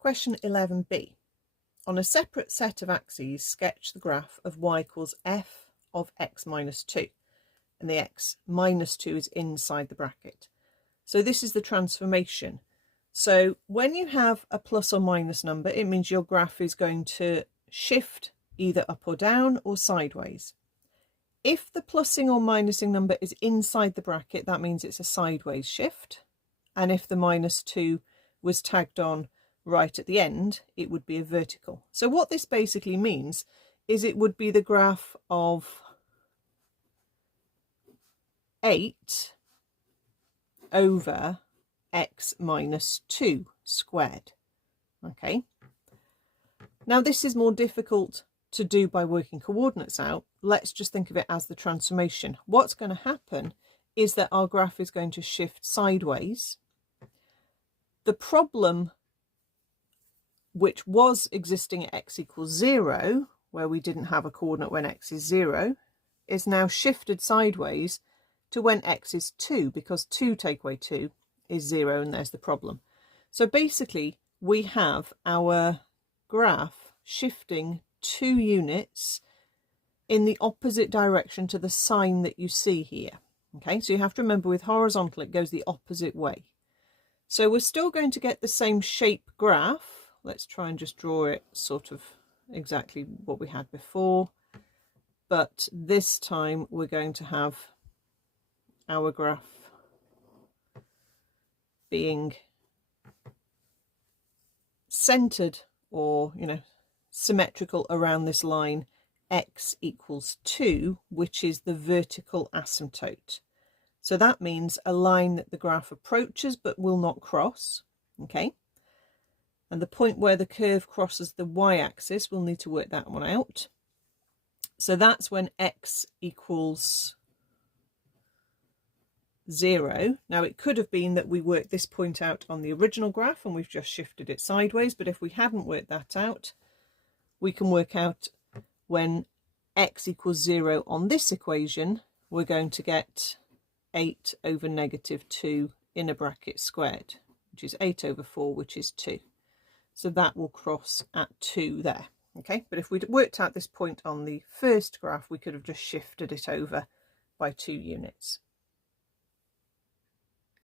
Question 11b. On a separate set of axes, sketch the graph of y equals f of x minus 2. And the x minus 2 is inside the bracket. So this is the transformation. So when you have a plus or minus number, it means your graph is going to shift either up or down or sideways. If the plussing or minusing number is inside the bracket, that means it's a sideways shift. And if the minus 2 was tagged on right at the end, it would be a vertical. So what this basically means is it would be the graph of 8 over x minus 2 squared. Okay. Now this is more difficult to do by working coordinates out. Let's just think of it as the transformation. What's going to happen is that our graph is going to shift sideways. The problem which was existing at x equals 0, where we didn't have a coordinate when x is 0, is now shifted sideways to when x is 2, because 2 take away 2 is 0, and there's the problem. So basically we have our graph shifting 2 units in the opposite direction to the sign that you see here. Okay, so you have to remember with horizontal it goes the opposite way. So we're still going to get the same shape graph. Let's try and just draw it sort of exactly what we had before, but this time we're going to have our graph being centered, or symmetrical around this line x equals 2, which is the vertical asymptote. So that means a line that the graph approaches but will not cross. Okay, and the point where the curve crosses the y-axis, we'll need to work that one out. So that's when x equals 0. Now it could have been that we worked this point out on the original graph and we've just shifted it sideways, but if we hadn't worked that out, we can work out when x equals 0 on this equation, we're going to get 8 over negative 2 in a bracket squared, which is 8 over 4, which is 2. So that will cross at 2 there. Okay, but if we'd worked out this point on the first graph, we could have just shifted it over by 2 units.